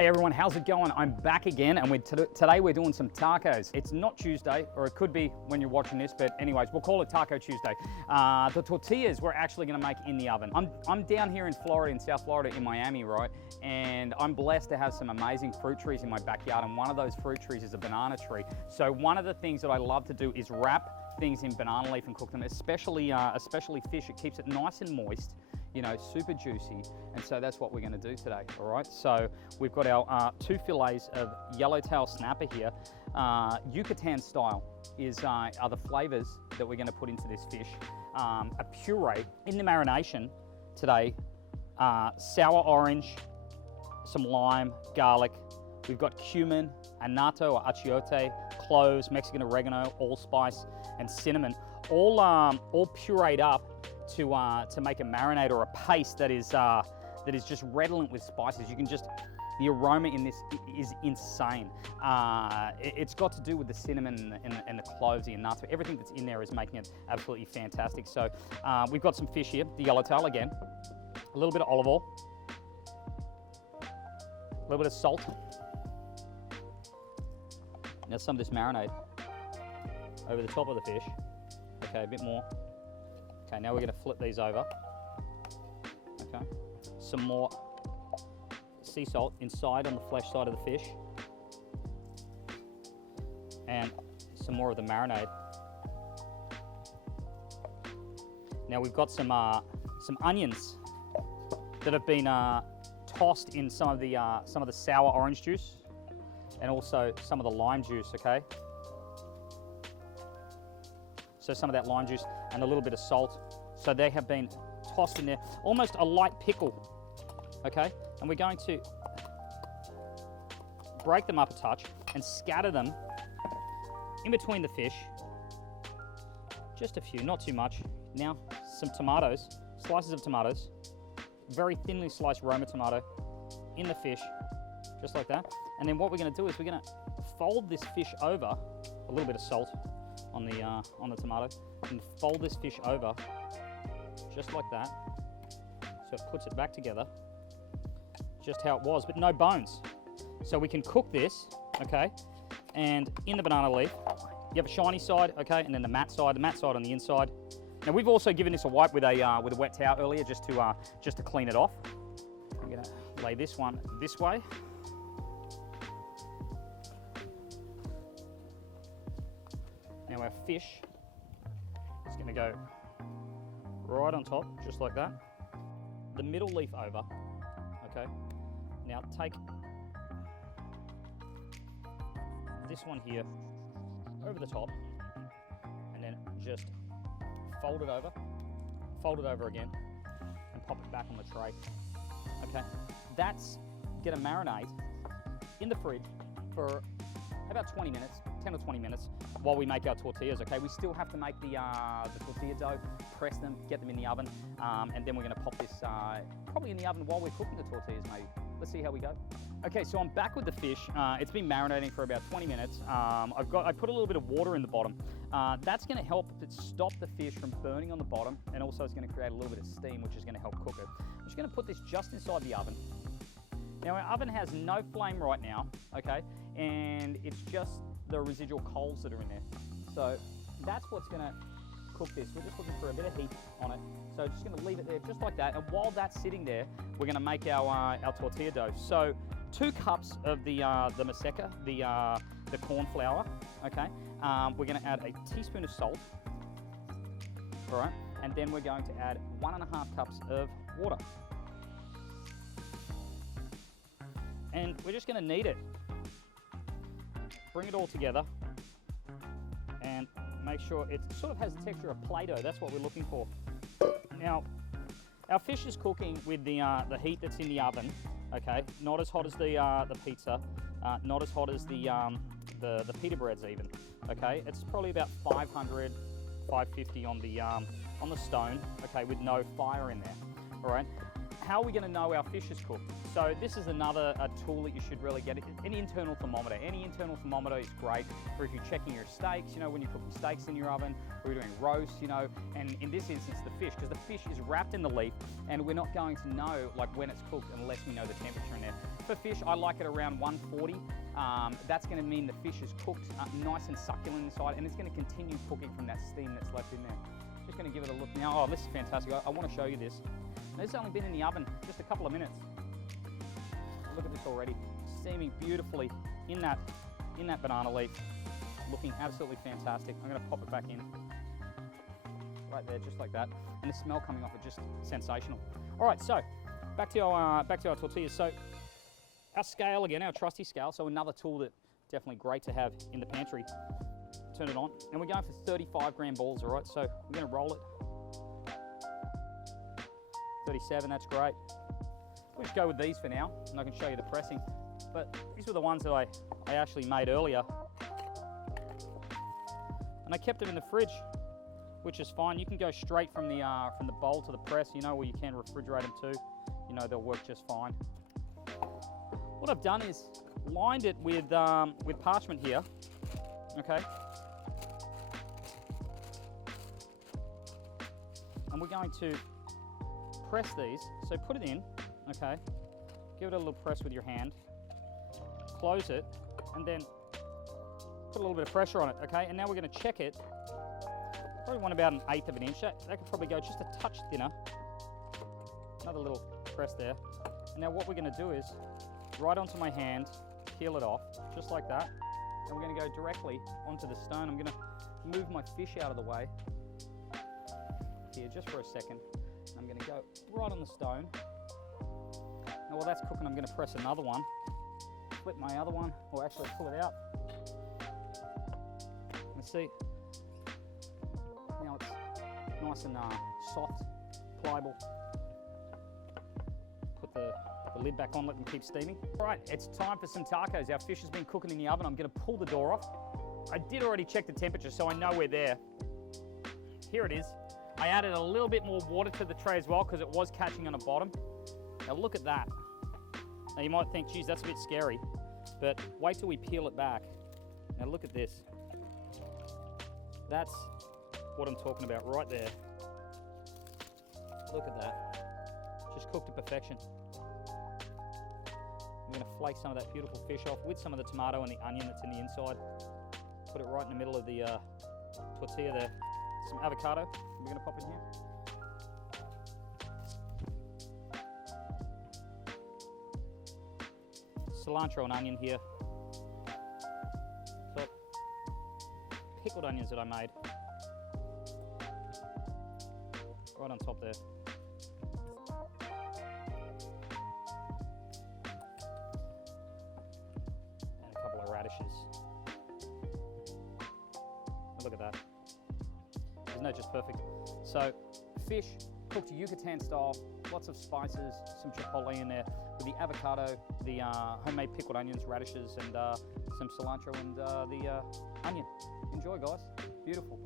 Hey everyone, how's it going? I'm back again, and today we're doing some tacos. It's not Tuesday, or it could be when you're watching this, but anyways, we'll call it Taco Tuesday. The tortillas we're actually gonna make in the oven. I'm down here in Florida, in South Florida, in Miami, right? And I'm blessed to have some amazing fruit trees in my backyard, and one of those fruit trees is a banana tree. So one of the things that I love to do is wrap things in banana leaf and cook them, especially fish. It keeps it nice and moist, you know, super juicy, and so that's what we're going to do today. All right, so we've got our 2 fillets of yellowtail snapper here. Yucatan style are the flavors that we're going to put into this fish. A puree in the marination today, sour orange, some lime, garlic. We've got cumin, annatto or achiote, cloves, Mexican oregano, allspice, and cinnamon, all pureed up to make a marinade or a paste that is just redolent with spices. You can just, the aroma in this is insane. It's got to do with the cinnamon and the cloves, the annatto. Everything that's in there is making it absolutely fantastic. So we've got some fish here, the yellowtail again, a little bit of olive oil, a little bit of salt. Now some of this marinade over the top of the fish. Okay, a bit more. Okay, now we're going to flip these over. Okay, some more sea salt inside on the flesh side of the fish, and some more of the marinade. Now we've got some onions that have been tossed in some of the sour orange juice, and also some of the lime juice. Okay. So some of that lime juice and a little bit of salt. So they have been tossed in there, almost a light pickle, okay? And we're going to break them up a touch and scatter them in between the fish. Just a few, not too much. Now, some tomatoes, slices of tomatoes, very thinly sliced Roma tomato in the fish, just like that. And then what we're gonna do is we're gonna fold this fish over, a little bit of salt on the tomato, and fold this fish over just like that, so it puts it back together just how it was, but no bones. So we can cook this, okay, and in the banana leaf you have a shiny side, okay, and then the matte side on the inside. Now we've also given this a wipe with a wet towel earlier just to clean it off. I'm gonna lay this one this way. Now our fish is going to go right on top, just like that. The middle leaf over, okay? Now take this one here over the top, and then just fold it over again, and pop it back on the tray, okay? That's going to marinate in the fridge for about 20 minutes, 10 or 20 minutes, while we make our tortillas, okay? We still have to make the tortilla dough, press them, get them in the oven, and then we're gonna pop this probably in the oven while we're cooking the tortillas, maybe. Let's see how we go. Okay, so I'm back with the fish. It's been marinating for about 20 minutes. I put a little bit of water in the bottom. That's gonna help stop the fish from burning on the bottom, and also it's gonna create a little bit of steam, which is gonna help cook it. I'm just gonna put this just inside the oven. Now our oven has no flame right now, okay? And it's just the residual coals that are in there. So that's what's gonna cook this. We're just looking for a bit of heat on it. So just gonna leave it there just like that. And while that's sitting there, we're gonna make our tortilla dough. So 2 cups of the maseca, the corn flour, okay? We're gonna add a teaspoon of salt, all right? And then we're going to add 1.5 cups of water. And we're just gonna knead it. Bring it all together and make sure it sort of has the texture of Play-Doh. That's what we're looking for. Now, our fish is cooking with the heat that's in the oven, okay? Not as hot as the pizza, not as hot as the pita breads even, okay? It's probably about 500, 550 on the stone, okay, with no fire in there, all right? how are we going to know our fish is cooked? So this is another tool that you should really get, an internal thermometer. Any internal thermometer is great for if you're checking your steaks, you know, when you're cooking steaks in your oven, or you're doing roast, you know, and in this instance the fish, because the fish is wrapped in the leaf and we're not going to know like when it's cooked unless we know the temperature in there. For fish, I like it around 140. That's going to mean the fish is cooked nice and succulent inside, and it's going to continue cooking from that steam that's left in there. Just going to give it a look now. Oh, this is fantastic. I want to show you this. This has only been in the oven just a couple of minutes. Look at this already, steaming beautifully in that banana leaf, looking absolutely fantastic. I'm going to pop it back in, right there, just like that, and the smell coming off it just sensational. All right, so back to our tortillas. So our scale again, our trusty scale. So another tool that definitely great to have in the pantry. Turn it on, and we're going for 35 gram balls. All right, so we're going to roll it. 37, that's great. We'll just go with these for now, and I can show you the pressing. But these were the ones that I actually made earlier. And I kept them in the fridge, which is fine. You can go straight from the bowl to the press, you know, or you can refrigerate them too. You know, they'll work just fine. What I've done is lined it with parchment here, okay? And we're going to press these, so put it in, okay, give it a little press with your hand, close it, and then put a little bit of pressure on it, okay, and now we're going to check it. Probably want about 1/8 of an inch. That could probably go just a touch thinner. Another little press there. And now what we're going to do is, right onto my hand, peel it off, just like that, and we're going to go directly onto the stone. I'm going to move my fish out of the way here just for a second. I'm going to go right on the stone. Now while that's cooking, I'm going to press another one, flip my other one, or actually pull it out. And see, now it's nice and soft, pliable. Put the lid back on, let them keep steaming. All right, it's time for some tacos. Our fish has been cooking in the oven. I'm going to pull the door off. I did already check the temperature, so I know we're there. Here it is. I added a little bit more water to the tray as well because it was catching on the bottom. Now look at that. Now you might think, geez, that's a bit scary, but wait till we peel it back. Now look at this. That's what I'm talking about right there. Look at that. Just cooked to perfection. I'm going to flake some of that beautiful fish off with some of the tomato and the onion that's in the inside. Put it right in the middle of the tortilla there. Some avocado we're going to pop in here. Cilantro and onion here. So, pickled onions that I made. Right on top there. And a couple of radishes. Look at that. Isn't that just perfect? So, fish cooked Yucatan style, lots of spices, some chipotle in there, with the avocado, the homemade pickled onions, radishes, and some cilantro and the onion. Enjoy, guys. Beautiful.